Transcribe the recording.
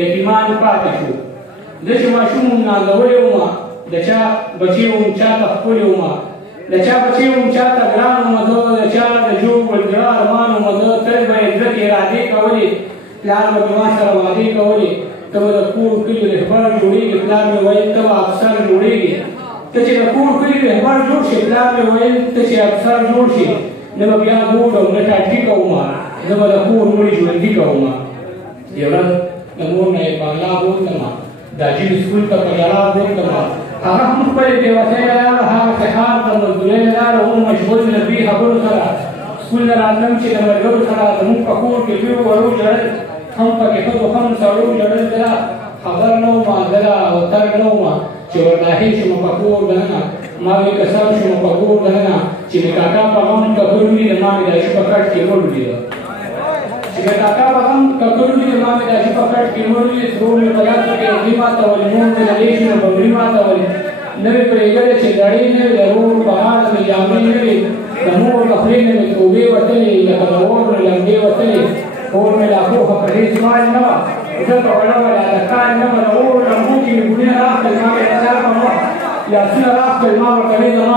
یتیمان پاتې شو. زه چې ماشوم نازولی وم، د چا بچی وم چاته ښکلي وم، د چا بچی وم چاته ګران وم، زه د چا د جوړ ولګرا ارمان وم، زه تل به یې عزت ارادې کولې، پلار به مې ما سره وعدې کولې، ته به د کور کلي رهبر جوړېږي، پلار مې ویل ته به افسر جوړېږي. ته چې د کور کلي رهبر جوړ شي، پلار مې ویل ته چې افسر جوړ شي، نه به بیا ګوډ او نه ټاټي کوم، زه به د کور مړي ژوندي کوم. یوه ورځ د مور نه یې بنګلا بوتلم، د اجیر سکول ته په ژړا بوتلم. هغه هم خپلې بېوسۍ له لاره، هغه سحار د مزدورۍ له لاره هم مشغول د دوی خبرو سره. سکول نه راتلم چې د ملګرو سره زموږ په کور کې دوی وړو ژړل، هم پکې ښځو هم سړو ژړل. زه خبر نه وم، زه لا اوتر نه وم چې ورداخل شم په کور دننه. ما وې قسم شم په کور دننه چې د کاکا په غم ککړ وي، د ما مې د اجي په کټ کې مړ ولیده. چې د کاکا په غم ککړ وي، د ما مې د اجي په کټ کې مړ وي. ترور مې په لاسو کې اوږې ماتولې، مور مې د لیشو نه ببري ماتولې، نه مې پرېږدې چې لړۍ نه وي، د ورور په غاړه مې جامې نه وي، د مور له خولې نه مې توبې وتلې، لکه د اور نه لمبې وتلې. اور مې لا پوهه په دې سمال نه وه، زه په وړه وه هلکان نه وه، د اور لمبو کې مې ګونې راخلل، ما مې د چا په مخ لاسونه راخلل، ما ورته ویل زما